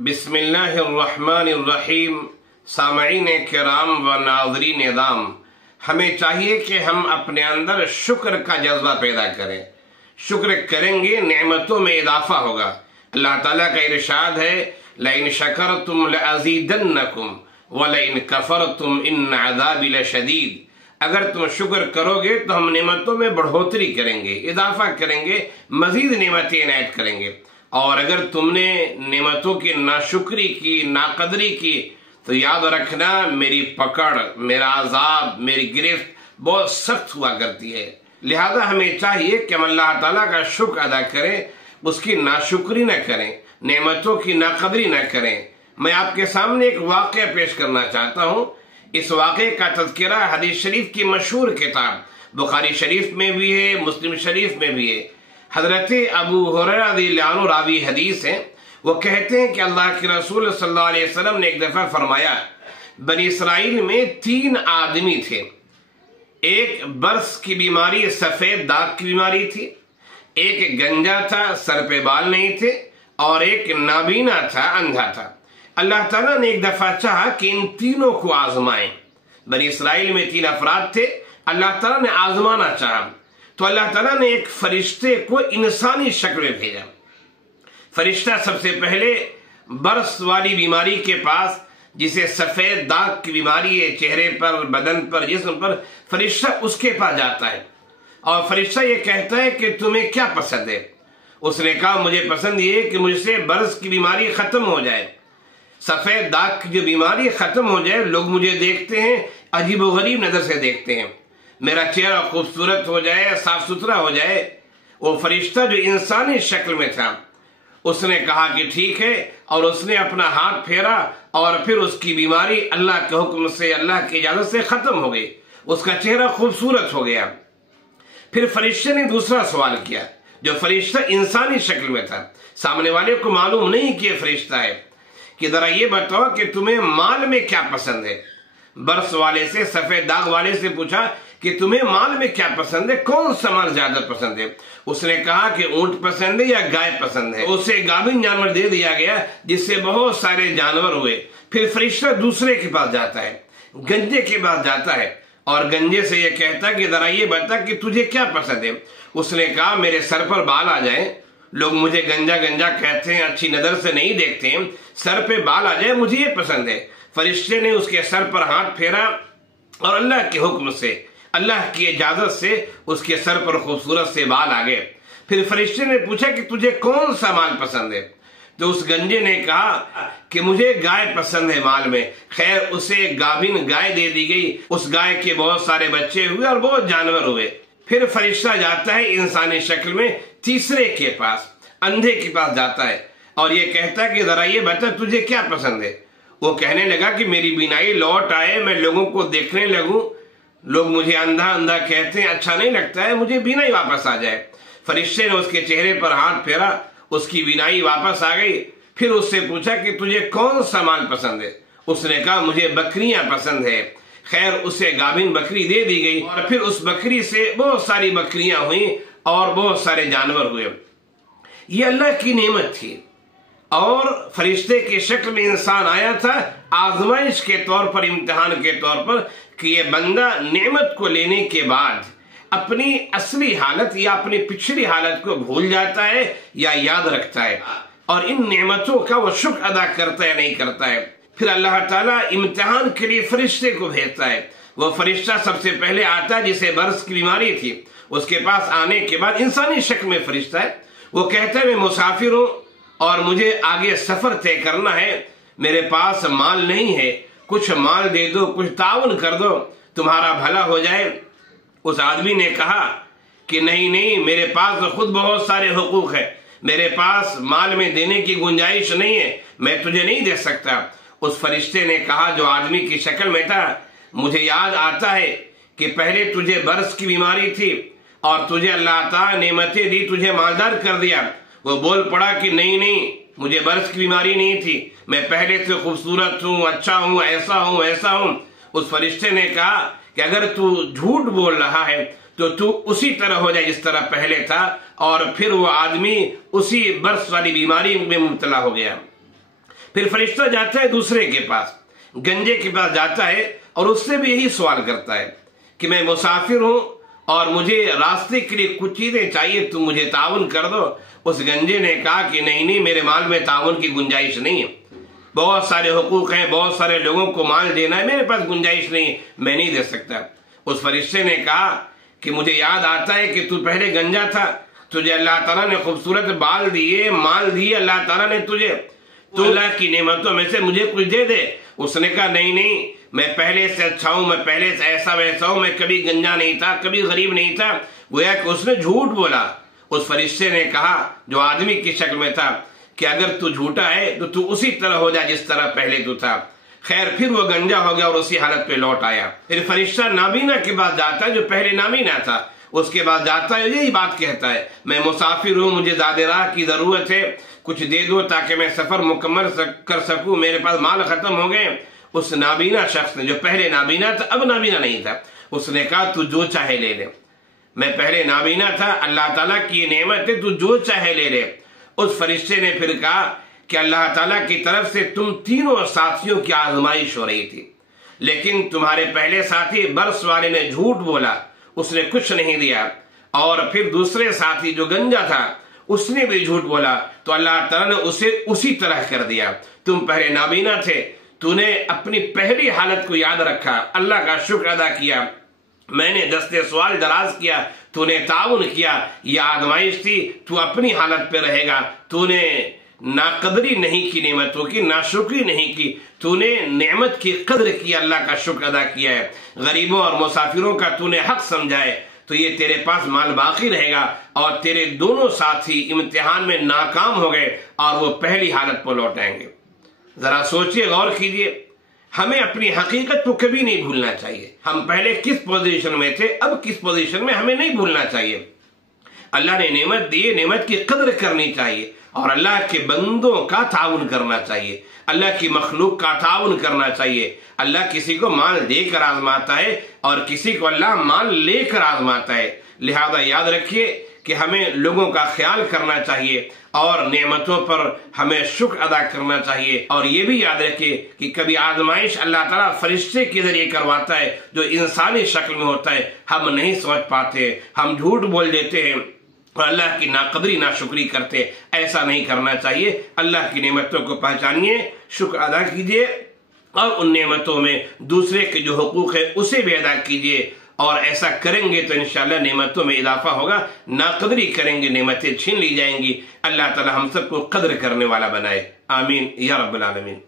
बिस्मिल्लाहिर्रहमानिर्रहीम। सामईन किराम व नाज़रीन निज़ाम, हमें चाहिए कि हम अपने अंदर शुक्र का जज्बा पैदा करें। शुक्र करेंगे नेमतों में इजाफा होगा। अल्लाह ताला का इरशाद है, लइन शकरतुम लअज़ीदन्नकुम व लइन कफरतुम इन्न अज़ाबी लशदीद। अगर तुम शुक्र करोगे तो हम नेमतों में बढ़ोतरी करेंगे, इजाफा करेंगे, मजीद नेमतें इनायत करेंगे। और अगर तुमने नेमतों की नाशुक्री की, नाकदरी की, तो याद रखना मेरी पकड़, मेरा अजाब, मेरी गिरफ्त बहुत सख्त हुआ करती है। लिहाजा हमें चाहिए कि हम अल्लाह ताला का शुक्र अदा करें, उसकी नाशुक्री न करें, नेमतों की नाकदरी न करें। मैं आपके सामने एक वाक़या पेश करना चाहता हूँ। इस वाक़े का तज़किरा हदीस शरीफ की मशहूर किताब बुखारी शरीफ में भी है, मुस्लिम शरीफ में भी है। हजरत अबू हुरैरा रज़ियल्लाहु अन्हु रावी हदीस है। वो कहते हैं कि अल्लाह के रसूल सल्लल्लाहु अलैहि वसल्लम ने एक दफा फरमाया, बनी इसराइल में 3 आदमी थे। एक बर्स की बीमारी, सफेद दाग की बीमारी थी, एक गंजा था, सर पे बाल नहीं थे, और एक नाबीना था, अंधा था। अल्लाह ताला ने एक दफा चाहा कि इन तीनों को आजमाएं। बनी इसराइल में 3 अफराद थे, अल्लाह ताला ने आजमाना चाहा तो अल्लाह ताला ने एक फरिश्ते को इंसानी शक्ल में भेजा। फरिश्ता सबसे पहले बर्स वाली बीमारी के पास, जिसे सफेद दाग की बीमारी है चेहरे पर, बदन पर, जिस्म पर, फरिश्ता उसके पास जाता है और फरिश्ता ये कहता है कि तुम्हें क्या पसंद है। उसने कहा, मुझे पसंद ये कि मुझसे बर्स की बीमारी खत्म हो जाए, सफेद दाग की जो बीमारी खत्म हो जाए। लोग मुझे देखते हैं, अजीब व गरीब नजर से देखते हैं, मेरा चेहरा खूबसूरत हो जाए, साफ सुथरा हो जाए। वो फरिश्ता जो इंसानी शक्ल में था, उसने कहा कि ठीक है, और उसने अपना हाथ फेरा और फिर उसकी बीमारी अल्लाह के हुक्म से, अल्लाह की इजाजत से खत्म हो गई। उसका चेहरा खूबसूरत हो गया। फिर फरिश्ते ने दूसरा सवाल किया। जो फरिश्ता इंसानी शक्ल में था, सामने वाले को मालूम नहीं कि फरिश्ता है, कि जरा ये बताओ कि तुम्हें माल में क्या पसंद है। बर्स वाले से, सफेद दाग वाले से पूछा कि तुम्हें माल में क्या पसंद है, कौन सा माल ज्यादा पसंद है। उसने कहा कि ऊंट पसंद है या गाय पसंद है। उसे गाभिन जानवर दे दिया गया, जिससे बहुत सारे जानवर हुए। फिर फरिश्ता दूसरे के पास जाता है, गंजे के पास जाता है, और गंजे से यह कहता कि जरा ये बता कि तुझे क्या पसंद है। उसने कहा, मेरे सर पर बाल आ जाए, लोग मुझे गंजा गंजा कहते हैं, अच्छी नजर से नहीं देखते हैं, सर पे बाल आ जाए, मुझे ये पसंद है। फरिश्ते ने उसके सर पर हाथ फेरा और अल्लाह के हुक्म से, अल्लाह की इजाजत से उसके सर पर खूबसूरत से बाल आ गए। फिर फरिश्ते ने पूछा कि तुझे कौन सा माल पसंद है। तो उस गंजे ने कहा कि मुझे गाय पसंद है माल में। खैर, उसे गाभिन गाय दे दी गई। उस गाय के बहुत सारे बच्चे हुए और बहुत जानवर हुए। फिर फरिश्ता जाता है इंसानी शक्ल में तीसरे के पास, अंधे के पास जाता है, और ये कहता है कि जरा ये बता तुझे क्या पसंद है। वो कहने लगा कि मेरी बीनाई लौट आए, मैं लोगों को देखने लगूं, लोग मुझे अंधा अंधा कहते हैं, अच्छा नहीं लगता है, मुझे बीनाई वापस आ जाए। फरिश्ते ने उसके चेहरे पर हाथ फेरा, उसकी बीनाई वापस आ गई। फिर उससे पूछा कि तुझे कौन सा माल पसंद है। उसने कहा, मुझे बकरियां पसंद है। खैर, उसे गाभिन बकरी दे दी गई, और फिर उस बकरी से बहुत सारी बकरियां हुई और बहुत सारे जानवर हुए। ये अल्लाह की नेमत थी, और फरिश्ते की शक्ल में इंसान आया था आजमाइश के तौर पर, इम्तिहान के तौर पर, कि ये बंदा नेमत को लेने के बाद अपनी असली हालत या अपनी पिछली हालत को भूल जाता है या याद रखता है, और इन नेमतों का वो शुक्र अदा करता है नहीं करता है। फिर अल्लाह ताला इम्तिहान के लिए फरिश्ते को भेजता है। वो फरिश्ता सबसे पहले आता है जिसे बर्स की बीमारी थी। उसके पास आने के बाद इंसानी शक्ल में फरिश्ता है। वो कहता है, मैं मुसाफिर हूं और मुझे आगे सफर तय करना है, मेरे पास माल नहीं है, कुछ माल दे दो, कुछ ताउन कर दो, तुम्हारा भला हो जाए। उस आदमी ने कहा कि नहीं नहीं, मेरे पास खुद बहुत सारे हुकूक है, मेरे पास माल में देने की गुंजाइश नहीं है, मैं तुझे नहीं दे सकता। उस फरिश्ते ने कहा जो आदमी की शक्ल में था, मुझे याद आता है कि पहले तुझे बर्स की बीमारी थी और तुझे अल्लाह ताला नेमतें दी, तुझे मालदार कर दिया। वो बोल पड़ा कि नहीं नहीं, मुझे बर्स की बीमारी नहीं थी, मैं पहले से खूबसूरत हूँ, अच्छा हूँ, ऐसा हूँ, ऐसा हूँ। उस फरिश्ते ने कहा कि अगर तू झूठ बोल रहा है तो तू उसी तरह हो जाए जिस तरह पहले था। और फिर वो आदमी उसी बर्स वाली बीमारी में मुब्तला हो गया। پھر فرشتہ جاتا ہے دوسرے کے پاس، گنجے کے پاس جاتا ہے اور اس سے بھی یہی سوال کرتا ہے کہ میں مسافر ہوں اور مجھے راستے کے لیے کچھ چیزیں چاہیے، تم مجھے تعاون کر دو۔ اس گنجے نے کہا کہ نہیں، میرے مال میں تعاون کی گنجائش نہیں ہے، بہت سارے حقوق ہیں، بہت سارے لوگوں کو مال دینا ہے، میرے پاس گنجائش نہیں، میں نہیں دے سکتا۔ اس فرشتے نے کہا کہ مجھے یاد آتا ہے کہ تو پہلے گنجا تھا، تجھے اللہ تعالیٰ نے خوبصورت بال دیے، مال دیے اللہ تعالیٰ نے تجھے، تو اللہ کی نعمتوں میں سے مجھے کچھ دے دے۔ اس نے کہا نہیں، میں پہلے سے اچھا ہوں، میں پہلے سے ایسا ویسا ہوں، میں کبھی گنجا نہیں تھا، کبھی غریب نہیں تھا۔ گویا کہ اس نے جھوٹ بولا۔ اس فرشتے نے کہا جو آدمی کی شکل میں تھا کہ اگر تو جھوٹا ہے تو تو اسی طرح ہو جا جس طرح پہلے تو تھا۔ خیر پھر وہ گنجا ہو گیا اور اسی حالت پہ لوٹ آیا۔ پھر فرشتہ نابینا کے پاس جاتا ہے جو پہلے نابینا تھا، اس کے بعد جاتا ہے، یہی بات کہتا ہے میں مسافر ہوں، مجھے زیادہ راہ کی ضرورت ہے، کچھ دے دو تاکہ میں سفر مکمل کر سکوں، میرے پاس مال ختم ہو گئے۔ اس نابینا شخص نے، جو پہلے نابینا تھا اب نابینا نہیں تھا، اس نے کہا تو جو چاہے لے لے، میں پہلے نابینا تھا، اللہ تعالیٰ کی یہ نعمت ہے، تو جو چاہے لے لے۔ اس فرشتے نے پھر کہا کہ اللہ تعالیٰ کی طرف سے تم تینوں ساتھیوں کی آزمائش ہو رہی تھی، لیکن تمہارے پہلے ساتھی برس والے نے جھوٹ بولا، اس نے کچھ نہیں دیا، اور پھر دوسرے ساتھی جو گنجا تھا اس نے بھی جھوٹ بولا، تو اللہ تعالیٰ نے اسے اسی طرح کر دیا۔ تم پہلے نابینا تھے، تو نے اپنی پہلی حالت کو یاد رکھا، اللہ کا شکر ادا کیا، میں نے دستے سوال دراز کیا، تو نے تعاون کیا، یہ آزمائش تھی، تو اپنی حالت پہ رہے گا، تو نے ناقدری نہیں کی نعمتوں کی، ناشکری نہیں کی، تو نے نعمت کی قدر کی، اللہ کا شکر ادا کیا ہے، غریبوں اور مسافروں کا تو نے حق سمجھائے، تو یہ تیرے پاس مال باقی رہے گا۔ اور تیرے دونوں ساتھی امتحان میں ناکام ہو گئے اور وہ پہلی حالت پر لوٹ آئیں گے۔ ذرا سوچئے، غور کیجئے، ہمیں اپنی حقیقت کو کبھی نہیں بھولنا چاہیے۔ ہم پہلے کس پوزیشن میں تھے، اب کس پوزیشن میں، ہمیں نہیں بھولنا چاہیے۔ اللہ نے نعمت دی، نعمت کی قدر کرنی چاہیے، اور اللہ کے بندوں کا تعاون کرنا چاہیے، اللہ کی مخلوق کا تعاون کرنا چاہیے۔ اللہ کسی کو مال دے کر آزماتا ہے اور کسی کو اللہ مال لے کر آزماتا ہے، لہذا یاد رکھیے کہ ہمیں لوگوں کا خیال کرنا چاہیے اور نعمتوں پر ہمیں شکر ادا کرنا چاہیے، اور یہ بھی یاد رکھیے کہ کبھی آزمائش اللہ تعالیٰ فرشتے کے ذریعے کرواتا ہے جو انسانی شکل میں ہوتا ہے، ہم نہیں سمجھ پاتے، ہم جھوٹ بول دیتے ہیں اور اللہ کی ناقدری ناشکری کرتے۔ ایسا نہیں کرنا چاہیے۔ اللہ کی نعمتوں کو پہچانیے، شکر ادا کیجیے، اور ان نعمتوں میں دوسرے کے جو حقوق ہے اسے بھی ادا کیجیے، اور ایسا کریں گے تو انشاءاللہ نعمتوں میں اضافہ ہوگا۔ ناقدری کریں گے نعمتیں چھین لی جائیں گی۔ اللہ تعالی ہم سب کو قدر کرنے والا بنائے، آمین یا رب العالمین۔